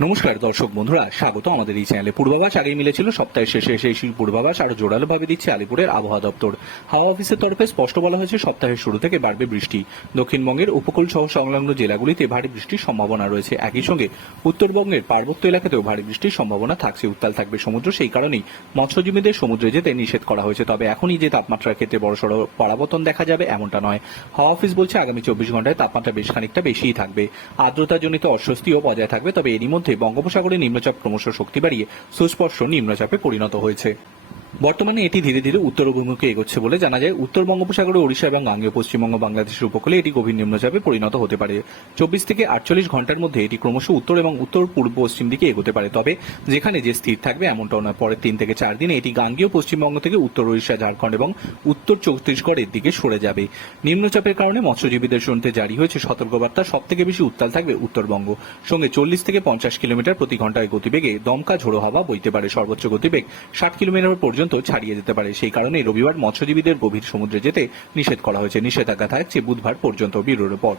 নমস্কার, দর্শক বন্ধুরা স্বাগত আমাদের এই চ্যানেলে। পূর্বাভাস আগেই মিলেছিল, সপ্তাহের শেষে এসে সেই পূর্বাভাস আরও জোরালোভাবে দিচ্ছে আলিপুরের আবহাওয়া দপ্তর। হাওয়া অফিসের তরফে স্পষ্ট বলা হয়েছে, সপ্তাহের শুরু থেকে বাড়বে বৃষ্টি। দক্ষিণবঙ্গের উপকূল সহ সংলগ্ন জেলাগুলিতে ভারী বৃষ্টির সম্ভাবনা রয়েছে। একই সঙ্গে উত্তরবঙ্গের পার্বত্য এলাকাতেও ভারী বৃষ্টির সম্ভাবনা থাকছে, উত্তাল থাকবে সমুদ্র। সেই কারণেই মৎস্যজীবীদের সমুদ্রে যেতে নিষেধ করা হয়েছে। তবে এখনই যে তাপমাত্রার ক্ষেত্রে বড়সড় পরাবর্তন দেখা যাবে, এমনটা নয়। হাওয়া অফিস বলছে, আগামী চব্বিশ ঘন্টায় তাপমাত্রা বেশ খানিকটা বেশিই থাকবে। আর্দ্রতাজনিত অস্বস্তিও বজায় থাকবে, তবে এরই মধ্যে বঙ্গোপসাগরে নিম্নচাপ ক্রমশ শক্তি বাড়িয়ে সুস্পর্শ নিম্নচাপে পরিণত হয়েছে। বর্তমানে এটি ধীরে ধীরে উত্তর অভিমুখে এগোচ্ছে বলে জানা যায়। উত্তর বঙ্গোপসাগরে ওড়িশা এবং গাঙ্গেয় পশ্চিমবঙ্গ বাংলাদেশের উপকূলে এটি গভীর নিম্নচাপে পরিণত হতে পারে। চব্বিশ থেকে আটচল্লিশ ঘণ্টার মধ্যে এটি ক্রমশ উত্তর এবং উত্তর পূর্ব পশ্চিম দিকে এগোতে পারে। তবে যেখানে যে স্থির থাকবে এমনটাও নয়। পরের তিন থেকে চার দিনে এটি গাঙ্গেয় পশ্চিমবঙ্গ থেকে উত্তর ওড়িশা, ঝাড়খণ্ড এবং উত্তর ছত্তিশগড়ের দিকে সরে যাবে। নিম্নচাপের কারণে মৎস্যজীবীদের শুনতে জারি হয়েছে সতর্কবার্তা। সব থেকে বেশি উত্তাল থাকবে উত্তরবঙ্গ। সঙ্গে চল্লিশ থেকে পঞ্চাশ কিলোমিটার প্রতি ঘন্টায় গতিবেগে দমকা ঝোড়ো হাওয়া বইতে পারে। সর্বোচ্চ গতিবেগ ষাট কিলোমিটার পর্যন্ত ছাড়িয়ে যেতে পারে। সেই কারণে রবিবার মৎস্যজীবীদের গভীর সমুদ্রে যেতে নিষেধ করা হয়েছে। নিষেধাজ্ঞা থাকছে বুধবার পর্যন্ত ব্যুরো রিপোর্ট।